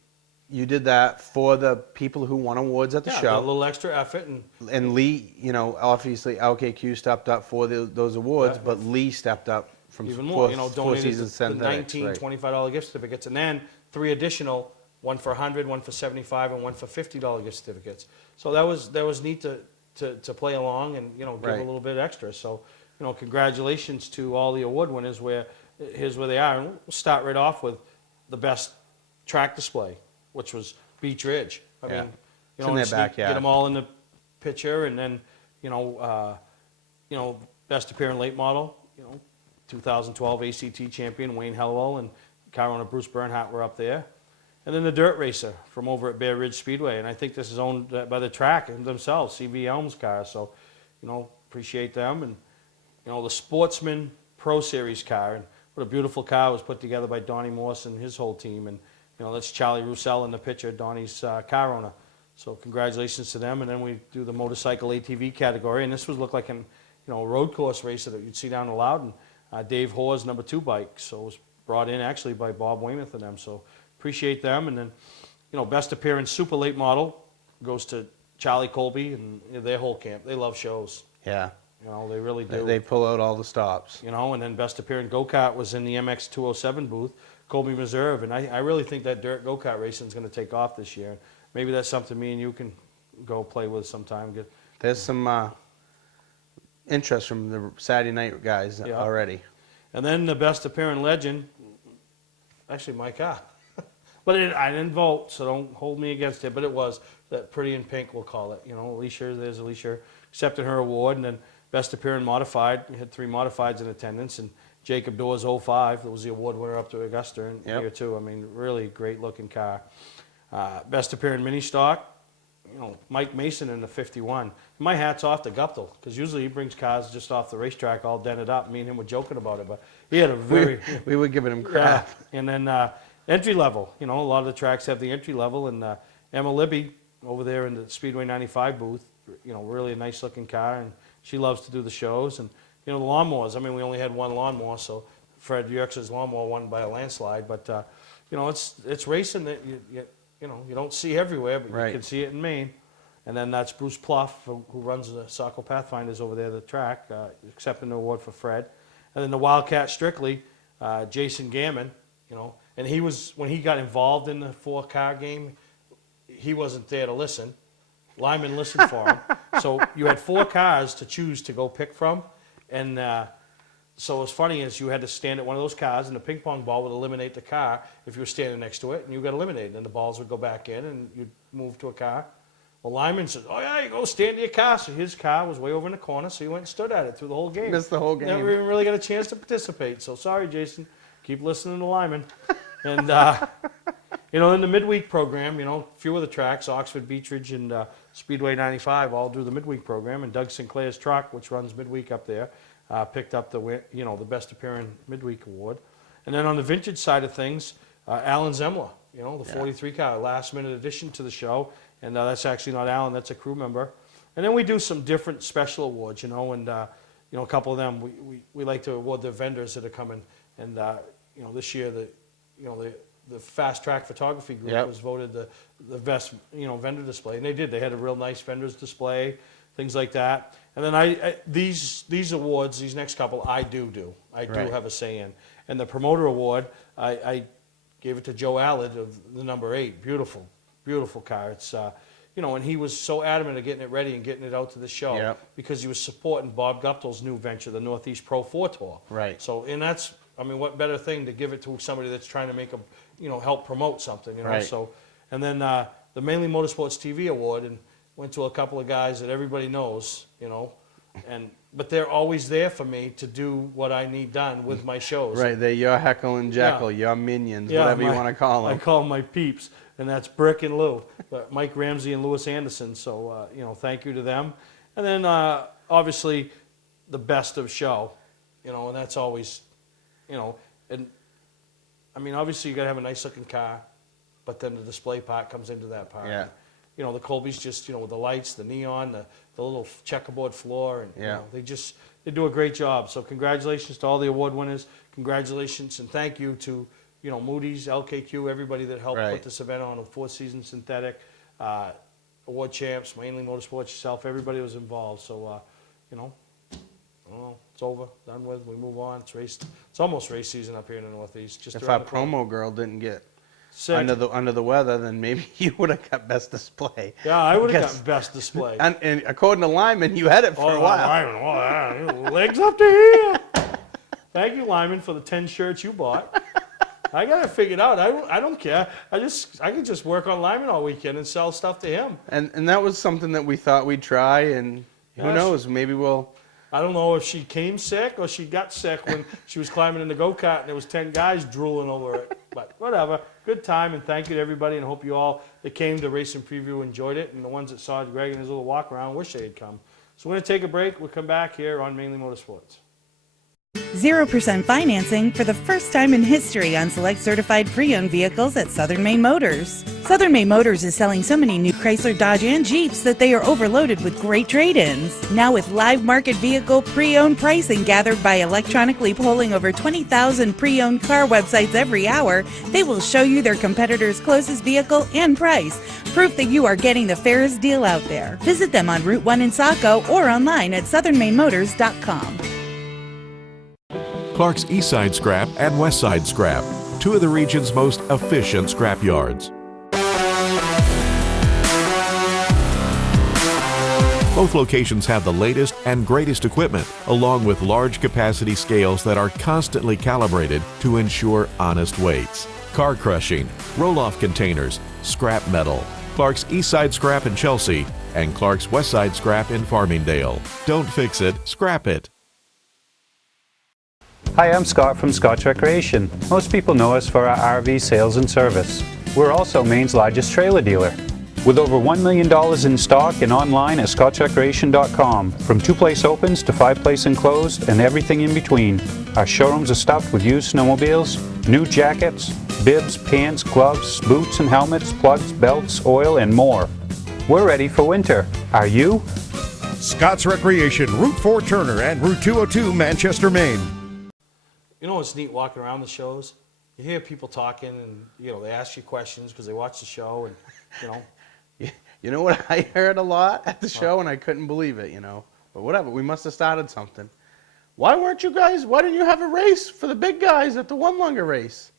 you did that for the people who won awards at the show. A little extra effort, and Lee, obviously LKQ stepped up for those awards, but Lee stepped up from even more. Four Donated Seasons the Synthetics, $19, $25 gift certificates, and then 3 additional. One for $100, one for $75, and one for $50 gift certificates. So that was neat to play along and give a little bit extra. So congratulations to all the award winners. Here's where they are. And we'll start right off with the best track display, which was Beach Ridge. I mean, it's in their backyard. Get them all in the picture, and then best appearing late model. 2012 ACT champion Wayne Hellwell and car owner Bruce Bernhardt were up there. And then the Dirt Racer from over at Bear Ridge Speedway. And I think this is owned by the track themselves, CV Elms car. So, appreciate them. And, the Sportsman Pro Series car. And what a beautiful car was put together by Donnie Morse and his whole team. And, that's Charlie Roussel in the picture, Donnie's car owner. So congratulations to them. And then we do the motorcycle ATV category, and this would look like a road course racer that you'd see down in Loudon. Dave Hoare's #2 bike, so it was brought in actually by Bob Weymouth and them. So appreciate them. And then, best appearance super late model goes to Charlie Colby and their whole camp. They love shows. Yeah. They really do. They pull out all the stops. And then best appearance go-kart was in the MX 207 booth, Colby Reserve. And I really think that dirt go-kart racing is going to take off this year. Maybe that's something me and you can go play with sometime. There's some interest from the Saturday night guys already. And then the best appearance legend, actually my car. But I didn't vote, so don't hold me against it. But it was that Pretty in Pink, we'll call it. Alicia, there's Alicia, accepted her award. And then best appearance modified, we had 3 modifieds in attendance. And Jacob Doors 05, that was the award winner up to Augusta in year 2. I mean, really great looking car. Best appearance mini stock, Mike Mason in the 51. My hat's off to Guptill, because usually he brings cars just off the racetrack all dented up. Me and him were joking about it, but he had a very... we were giving him crap. Yeah. And then entry level, a lot of the tracks have the entry level, and Emma Libby over there in the Speedway 95 booth, really a nice looking car, and she loves to do the shows. And, the lawnmowers, I mean, we only had one lawnmower, so Fred Yerkes' lawnmower won by a landslide, but, it's racing that you don't see everywhere, but you can see it in Maine. And then that's Bruce Pluff, who runs the Saco Pathfinders over there, the track, accepting the award for Fred. And then the Wildcat Strictly, Jason Gammon, and he was, when he got involved in the 4-car game, he wasn't there to listen. Lyman listened for him. So you had 4 cars to choose to go pick from. And so what's funny is you had to stand at one of those cars, and the ping pong ball would eliminate the car if you were standing next to it, and you got eliminated. And the balls would go back in, and you'd move to a car. Well, Lyman said, "Oh yeah, you go stand to your car." So his car was way over in the corner, so he went and stood at it through the whole game. Missed the whole game. Never even really got a chance to participate. So sorry, Jason. Keep listening to Lyman. And in the midweek program, a few of the tracks, Oxford, Beechridge, and Speedway 95, all do the midweek program. And Doug Sinclair's truck, which runs midweek up there, picked up the best appearance midweek award. And then on the vintage side of things, Alan Zemler, the 43 car, last minute addition to the show. And that's actually not Alan, that's a crew member. And then we do some different special awards, and a couple of them, we like to award the vendors that are coming. And this year the Fast Track Photography Group was voted the best vendor display, and they did. They had a real nice vendors display, things like that. And then these awards, these next couple, I do have a say in. And the promoter award, I gave it to Joe Allard of the #8. Beautiful car. It's and he was so adamant of getting it ready and getting it out to the show because he was supporting Bob Guptill's new venture, the Northeast Pro 4 Tour. Right. So, and that's, what better thing to give it to somebody that's trying to make help promote something, Right. So, and then the Mainely Motorsports TV Award, and went to a couple of guys that everybody knows, but they're always there for me to do what I need done with my shows. Right, they're your Heckle and Jekyll, your minions, whatever you want to call them. I call them my peeps, and that's Brick and Lou, Mike Ramsey and Lewis Anderson. So, thank you to them. And then, obviously, the best of show, and that's always, and obviously you got to have a nice looking car, but then the display part comes into that part. Yeah. The Colby's just, with the lights, the neon, the little checkerboard floor, and they do a great job. So congratulations to all the award winners. Congratulations and thank you to, Moody's, LKQ, everybody that helped put this event on, a 4-season synthetic, award champs, Mainly Motorsports, yourself, everybody was involved. So, it's over, done with, we move on. It's almost race season up here in the Northeast. Just if our promo girl didn't get under the weather, then maybe you would have got best display. Yeah, I would have got best display. And according to Lyman, you had it for a while. Lyman, legs up to here. Thank you, Lyman, for the 10 shirts you bought. I got it figured out. I don't care. I can just work on Lyman all weekend and sell stuff to him. And that was something that we thought we'd try, and who knows, maybe we'll... I don't know if she came sick or she got sick when she was climbing in the go-kart and there was 10 guys drooling over it. But whatever. Good time, and thank you to everybody, and I hope you all that came to Race and Preview enjoyed it, and the ones that saw Greg and his little walk around wish they had come. So we're going to take a break. We'll come back here on Mainly Motorsports. 0% financing for the first time in history on select certified pre-owned vehicles at Southern Maine Motors. Southern Maine Motors is selling so many new Chrysler, Dodge, and Jeeps that they are overloaded with great trade-ins. Now with live market vehicle pre-owned pricing gathered by electronically polling over 20,000 pre-owned car websites every hour, they will show you their competitors' closest vehicle and price. Proof that you are getting the fairest deal out there. Visit them on Route 1 in Saco or online at southernmainmotors.com. Clark's Eastside Scrap and Westside Scrap, two of the region's most efficient scrap yards. Both locations have the latest and greatest equipment, along with large capacity scales that are constantly calibrated to ensure honest weights. Car crushing, roll-off containers, scrap metal. Clark's Eastside Scrap in Chelsea and Clark's Westside Scrap in Farmingdale. Don't fix it, scrap it. Hi, I'm Scott from Scott's Recreation. Most people know us for our RV sales and service. We're also Maine's largest trailer dealer. With over $1 million in stock and online at scottsrecreation.com, from 2-place opens to 5-place enclosed and everything in between. Our showrooms are stuffed with used snowmobiles, new jackets, bibs, pants, gloves, boots and helmets, plugs, belts, oil, and more. We're ready for winter. Are you? Scott's Recreation, Route 4 Turner and Route 202 Manchester, Maine. You know what's neat walking around the shows? You hear people talking and, they ask you questions because they watch the show and, You know what I heard a lot at the show, and I couldn't believe it, But whatever, we must have started something. Why didn't you have a race for the big guys at the one longer race?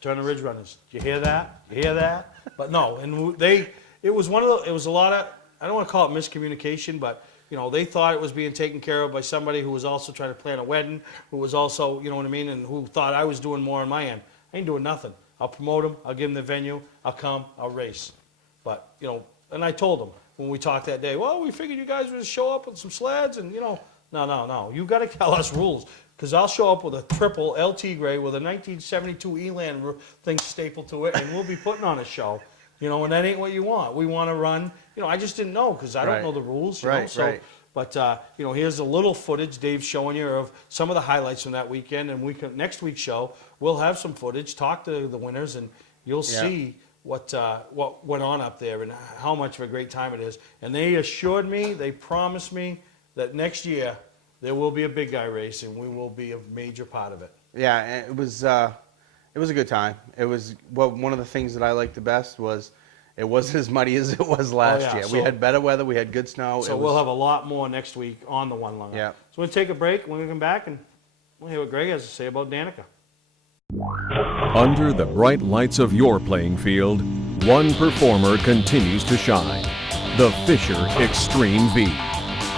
Turner Ridge Runners. Did you hear that? You hear that? But no, and it was a lot of, I don't want to call it miscommunication, but they thought it was being taken care of by somebody who was also trying to plan a wedding, who was also, and who thought I was doing more on my end. I ain't doing nothing. I'll promote them, I'll give them the venue, I'll come, I'll race. But, and I told them when we talked that day, well, we figured you guys would show up with some sleds and, no. You got to tell us rules, because I'll show up with a triple LT gray with a 1972 Elan thing stapled to it, and we'll be putting on a show. And that ain't what you want. We want to run. I just didn't know because I don't know the rules. Right. But here's a little footage Dave's showing you of some of the highlights from that weekend. And next week's show, we'll have some footage, talk to the winners, and you'll see what went on up there and how much of a great time it is. And they assured me, they promised me that next year there will be a big guy race and we will be a major part of it. Yeah, it was a good time. It was one of the things that I liked the best was it wasn't as muddy as it was last year. We had better weather. We had good snow. So we'll have a lot more next week on the one longer. Yeah. So we'll take a break. When we come back, and we'll hear what Greg has to say about Danica. Under the bright lights of your playing field, one performer continues to shine. The Fisher Extreme V.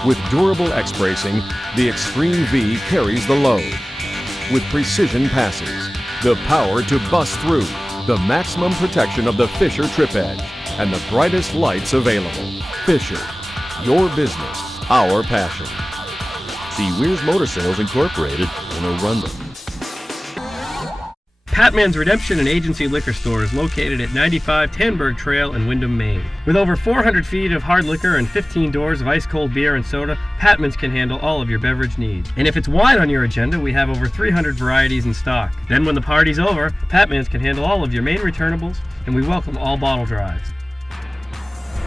With durable X-bracing, the Extreme V carries the load. With precision passes, the power to bust through, the maximum protection of the Fisher Trip Edge, and the brightest lights available. Fisher, your business, our passion. See Weir's Motor Sales Incorporated in Arundel. Patman's Redemption and Agency Liquor Store is located at 95 Tanberg Trail in Windham, Maine. With over 400 feet of hard liquor and 15 doors of ice-cold beer and soda, Patman's can handle all of your beverage needs. And if it's wine on your agenda, we have over 300 varieties in stock. Then when the party's over, Patman's can handle all of your Maine returnables, and we welcome all bottle drives.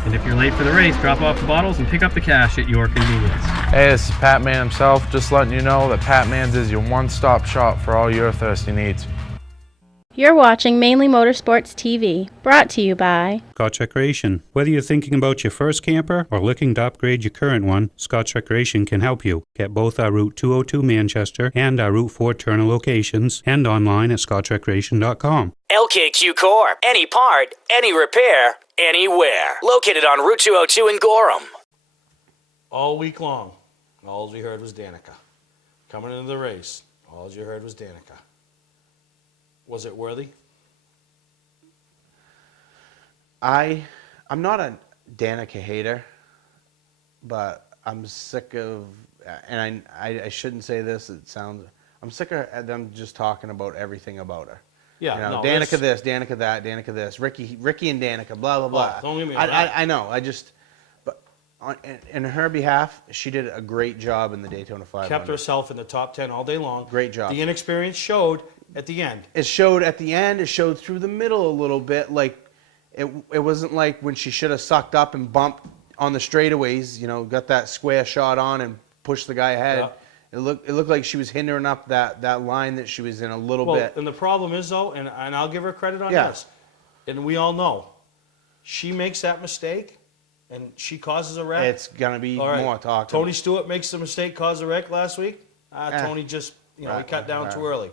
And if you're late for the race, drop off the bottles and pick up the cash at your convenience. Hey, this is Pat Man himself, just letting you know that Pat Man's is your one-stop shop for all your thirsty needs. You're watching Mainely Motorsports TV, brought to you by Scott's Recreation. Whether you're thinking about your first camper or looking to upgrade your current one, Scott's Recreation can help you. Get both our Route 202 Manchester and our Route 4 Turner locations and online at scottsrecreation.com. LKQ Core. Any part, any repair, anywhere. Located on Route 202 in Gorham. All week long, all we heard was Danica. Coming into the race, all you heard was Danica. Was it worthy? I'm not a Danica hater, but I'm sick of, and I shouldn't say this, I'm sick of them just talking about everything about her. Yeah, no, Danica this, Danica that, Danica this, Ricky and Danica, blah, blah, blah. Don't get me wrong. I know, but in her behalf, she did a great job in the Daytona 500. Kept herself in the top 10 all day long. Great job. The inexperience showed at the end. It showed at the end. It showed through the middle a little bit. Like it wasn't like when she should have sucked up and bumped on the straightaways. You know, got that square shot on and pushed the guy ahead. Yeah. It looked like she was hindering up that line that she was in a little bit. And the problem is, though, and I'll give her credit on Yeah. this, and we all know, she makes that mistake, and she causes a wreck. It's going to be more talk. Tony Stewart makes the mistake, caused a wreck last week. Tony just, he cut down too early.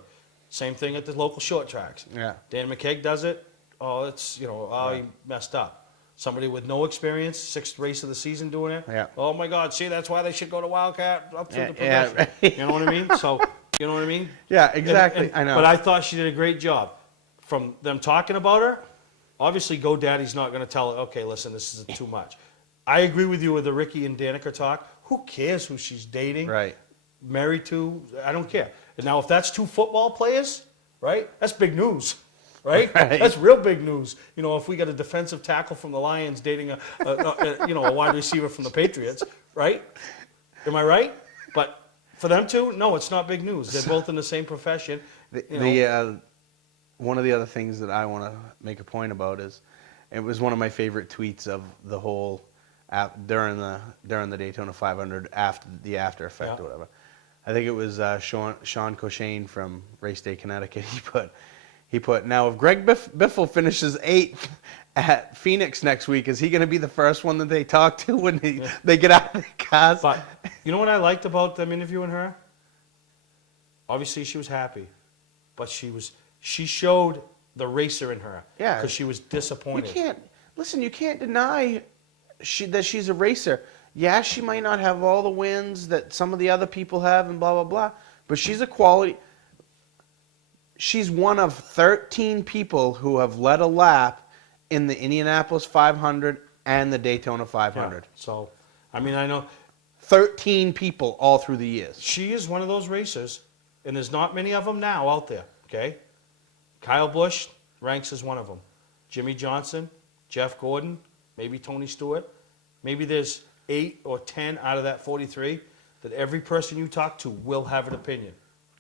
Same thing at the local short tracks. Yeah. Dan McKeag does it. Oh, it's, he messed up. Somebody with no experience, 6th race of the season doing it. Yeah. Oh, my God, see, that's why they should go to Wildcat up through the progression. You know what I mean? So, you know what I mean? Yeah, exactly. I know. But I thought she did a great job. From them talking about her, obviously GoDaddy's not going to tell her, okay, listen, this is too much. I agree with you with the Ricky and Danica talk. Who cares who she's dating? Right. Married to? I don't care. And now if that's 2 football players, right, that's big news. Right? That's real big news. You know, if we got a defensive tackle from the Lions dating a wide receiver from the Patriots, right? Am I right? But for them two, no, it's not big news. They're both in the same profession. One of the other things that I want to make a point about is, it was one of my favorite tweets of the whole during the Daytona 500 after effect or whatever. I think it was Sean Cochane from Race Day, Connecticut. He put, now if Greg Biffle finishes 8th at Phoenix next week, is he going to be the first one that they talk to when they get out of the cars? But you know what I liked about them interviewing her? Obviously she was happy, but she showed the racer in her. Yeah. Because she was disappointed. You can't deny that she's a racer. Yeah, she might not have all the wins that some of the other people have and blah, blah, blah, but she's a quality. She's one of 13 people who have led a lap in the Indianapolis 500 and the Daytona 500. Yeah. So, I mean, I know 13 people all through the years. She is one of those racers, and there's not many of them now out there, okay? Kyle Busch ranks as one of them. Jimmy Johnson, Jeff Gordon, maybe Tony Stewart. Maybe there's 8 or 10 out of that 43 that every person you talk to will have an opinion.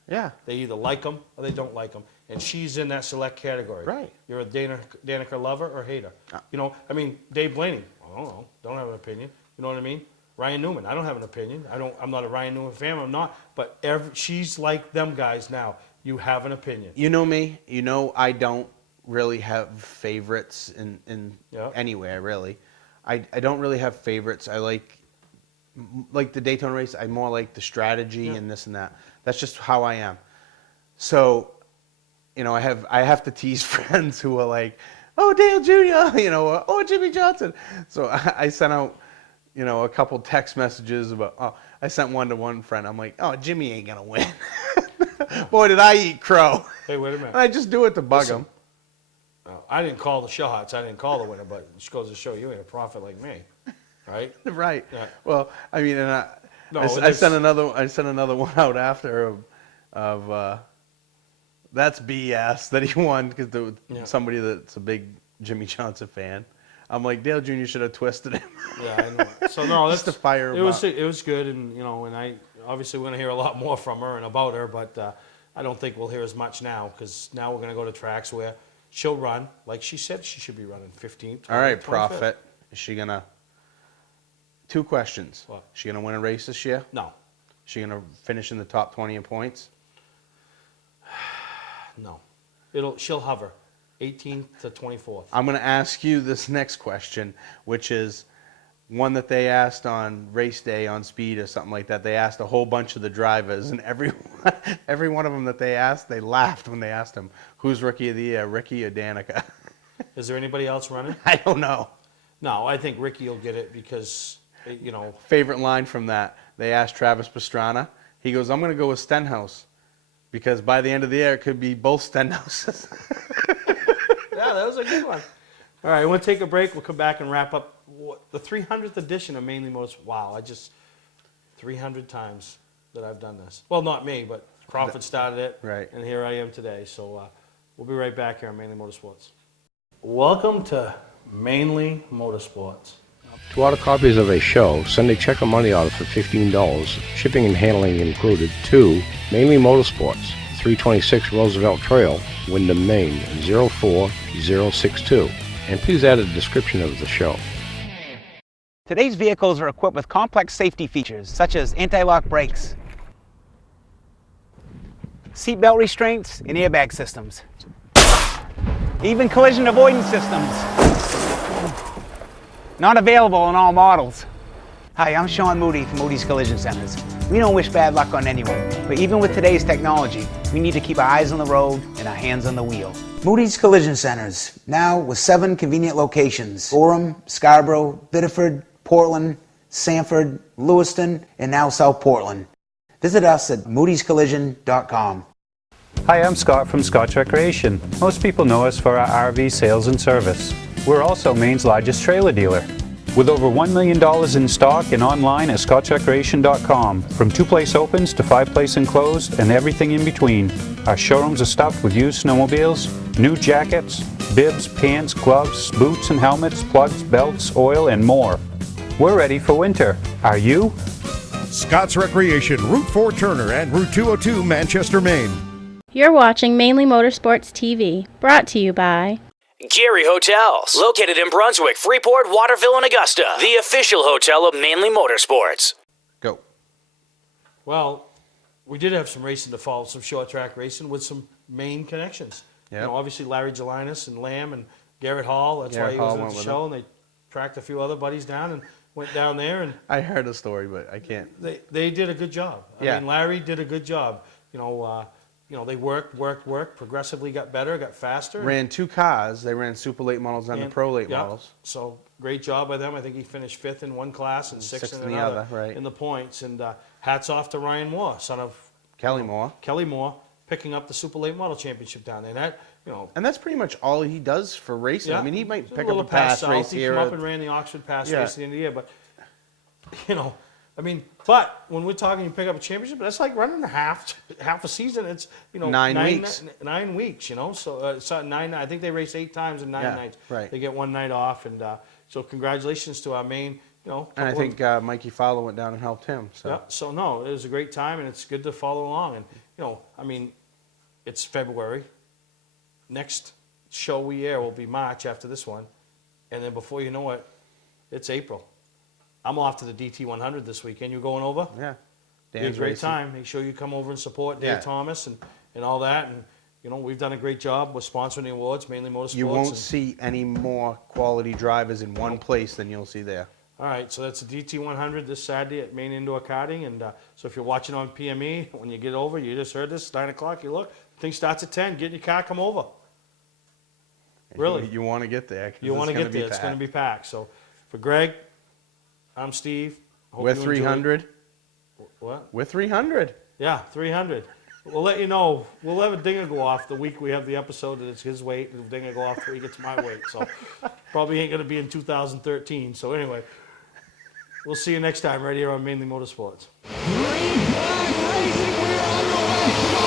Yeah. They either like them or they don't like them. And she's in that select category. Right. You're a Danica lover or hater. You know, I mean, Dave Blaney, I don't know, don't have an opinion. You know what I mean? Ryan Newman, I don't have an opinion. I'm not a Ryan Newman fan, I'm not. But she's like them guys now. You have an opinion. You know me. You know I don't really have favorites in anywhere, really. I don't really have favorites. I like the Daytona race. I more like the strategy and this and that. That's just how I am. So, you know, I have to tease friends who are like, oh, Dale Jr., you know, or, oh, Jimmy Johnson. So I sent out, you know, a couple text messages about, I sent one to one friend. I'm like, oh, Jimmy ain't going to win. Boy, did I eat crow. Hey, wait a minute. I just do it to bug him. I didn't call the shots. I didn't call the winner, but it goes to show you ain't a prophet like me, right? Right. Yeah. Well, I mean, and I sent another one out after of that's BS that he won because somebody that's a big Jimmy Johnson fan. I'm like, Dale Jr. should have twisted him. Yeah, I know. So no, that's just to fire him up. It was good, and you know, and I obviously we're gonna hear a lot more from her and about her, but I don't think we'll hear as much now because now we're gonna go to tracks where she'll run like she said she should be running 15th. All right, Prophet. Is she gonna? 2 questions. What? Is she gonna win a race this year? No. Is she gonna finish in the top 20 in points? No. She'll hover 18th to 24th. I'm going to ask you this next question, which is one that they asked on race day on Speed or something like that. They asked a whole bunch of the drivers, and every one of them that they asked, they laughed when they asked them, who's Rookie of the Year, Ricky or Danica? Is there anybody else running? I don't know. No, I think Ricky will get it because, you know. Favorite line from that, they asked Travis Pastrana. He goes, I'm going to go with Stenhouse because by the end of the year, it could be both Stenhouses. Yeah, that was a good one. All right, we'll take a break. We'll come back and wrap up the 300th edition of Mainly Motorsports. Wow, 300 times that I've done this. Well, not me, but Crawford started it. Right. And here I am today. So we'll be right back here on Mainly Motorsports. Welcome to Mainly Motorsports. To order copies of a show, send a check or money order for $15, shipping and handling included, to Mainely Motorsports, 326 Roosevelt Trail, Windham, Maine, 04062. And please add a description of the show. Today's vehicles are equipped with complex safety features such as anti-lock brakes, seatbelt restraints, and airbag systems. Even collision avoidance systems. Not available in all models. Hi, I'm Sean Moody from Moody's Collision Centers. We don't wish bad luck on anyone, but even with today's technology, we need to keep our eyes on the road and our hands on the wheel. Moody's Collision Centers, now with 7 convenient locations: Gorham, Scarborough, Biddeford, Portland, Sanford, Lewiston, and now South Portland. Visit us at moodyscollision.com. Hi, I'm Scott from Scott's Recreation. Most people know us for our RV sales and service. We're also Maine's largest trailer dealer, with over $1 million in stock and online at scottsrecreation.com. From 2-place opens to 5-place enclosed and everything in between. Our showrooms are stuffed with used snowmobiles, new jackets, bibs, pants, gloves, boots and helmets, plugs, belts, oil, and more. We're ready for winter. Are you? Scott's Recreation, Route 4 Turner and Route 202 Manchester, Maine. You're watching Mainly Motorsports TV, brought to you by Gary Hotels, located in Brunswick, Freeport, Waterville, and Augusta. The official hotel of Mainly Motorsports. Go. Well, we did have some racing to follow, some short track racing with some Maine connections. Yep. You know, obviously Larry Gelinas and Lamb and Garrett Hall. That's Garrett why he Hall was went at the with show, him. and they tracked a few other buddies down and went down there. And I heard a story, but I can't. they did a good job. Yeah. I mean, Larry did a good job. They worked, progressively got better, got faster. Ran 2 cars. They ran super late models and the pro late models. So great job by them. I think he finished 5th in one class and 6th in another, right. in the points. And hats off to Ryan Moore, son of Kelly Moore. Kelly Moore, picking up the super late model championship down there. And that, and that's pretty much all he does for racing. I mean, he might pick up a pass pass race he here. came up and ran the Oxford Pass race at the end of the year. But but when we're talking you pick up a championship, that's like running half a season. It's 9 weeks. 9 weeks. So it's 9. I think they race 8 times in 9 nights. Right. They get 1 night off, and so congratulations to our Maine. And I think Mikey Fowler went down and helped him. So. Yeah. So no, it was a great time, and it's good to follow along. And it's February. Next show we air will be March after this one, and then before you know it, it's April. I'm off to the DT100 this weekend. You going over? Yeah. Be a great time. Make sure you come over and support Dave Thomas and all that. And, we've done a great job. We're sponsoring the awards, Mainly Motorsports. You won't see any more quality drivers in one place than you'll see there. All right, so that's the DT100 this Saturday at Maine Indoor Karting. And so if you're watching on PME, when you get over, you just heard this, 9 o'clock, you look, thing starts at 10. Get in your car, come over. Really. You want to get there. You want to get there. It's going to be packed. So for Greg, I'm Steve. We're 300. What? We're 300. Yeah, 300. We'll let you know. We'll have a dinger go off the week we have the episode that it's his weight, and the dinger go off the week it's my weight. So probably ain't going to be in 2013. So anyway, we'll see you next time right here on Mainly Motorsports. Green flag racing, we're on the way.